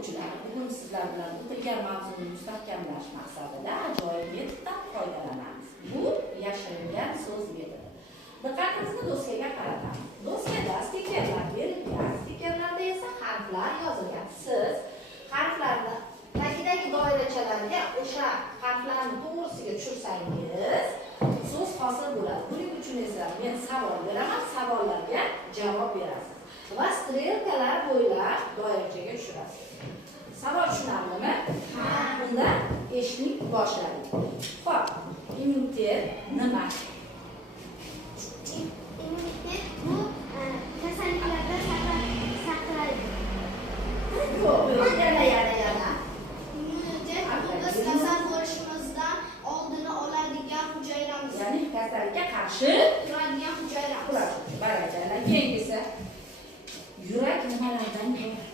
o'quvchilar, bugun sizlar bilan o'tilgan mavzuni mustahkamlash maqsadida ajoyib metoddan foydalanamiz. Bu yashiringan so'z metodi. Diqqatingizni doskaga qaratamiz. Doskada stikerlar berilgan, stikerlarda esa harflar yozilgan. Siz harflarni tagidagi doirachalarga o'sha harflarni to'g'risiga tushirsangiz, so'z hosil bo'ladi. Buning uchun esa men savol beraman, savollarga javob berasiz. Va strelkalar bo'ylab doirachaga tushirasiz. Savol tushunarlimi? Ha. Unda eshitib boshlaylik. Xo'p, immunitet nima? Immunitet bu kasalliklardan saqlaydi. Yo'q, yana. Immunitet bu biz kasal bo'lishimizdan oldini oladigan hujayramiz. Ya'ni kasallikka qarshi turadigan hujayramiz. Barakalla. Keyingisi yurak nimalardan iborat?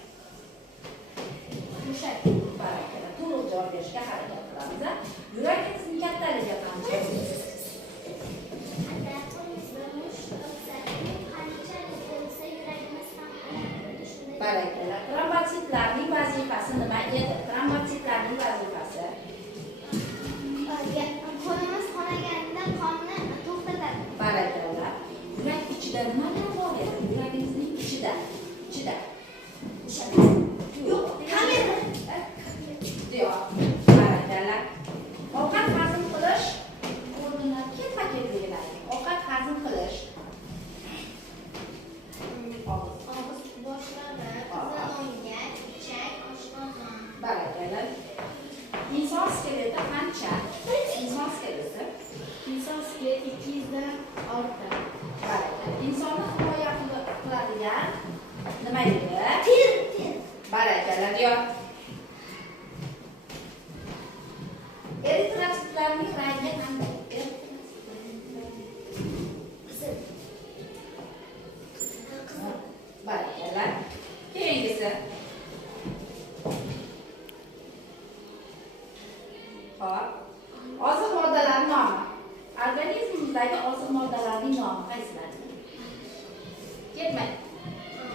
Mushak. Barakalla. To'liq javob berishga harakat qilamiz. Yurakingizning kattaligi qancha? Barakalla. Trombositlarning vazifasi nima edi? Trombositlarning vazifasi Qo'limiz qonaganda qonni to'xtatadi. barakalla. Yurak ichida nimalar bor edi? Yuragingizning ichida. Yo'q, kamera. Yo'q. Barakalla. Ovqat hazm qilish o'rnidan ketma-ketligini ayting. Ovqat hazm qilish. Og'iz boshlari, qizaloqga, ichak, oshqozon. Barakalla. Inson skeleti qancha? Inson skeleti. Inson skeleti 200 dan ortiq. Barakalla. Insonni himoya qiladigan nima edi? Ter. Barakalla diyor. Eritrotsitlarning rangi qanday? Qizil. Barakalla. Keyingisi. Xo'p. Oziq moddalarining nomi. Organizmimizdagi oziq moddalarining nomi qaysilar? Ketmang.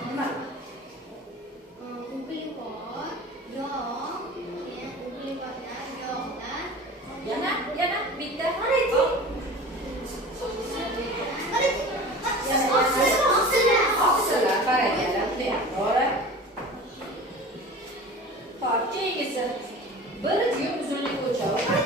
Nima? Uglevod, yog', keyin uglevodlar, yog'lar. Yana bitta. Oqsillar, barakalla. Bu ham to'g'ri. Xo'p, keyingisi. Bir yum uzunlik o'lchovi.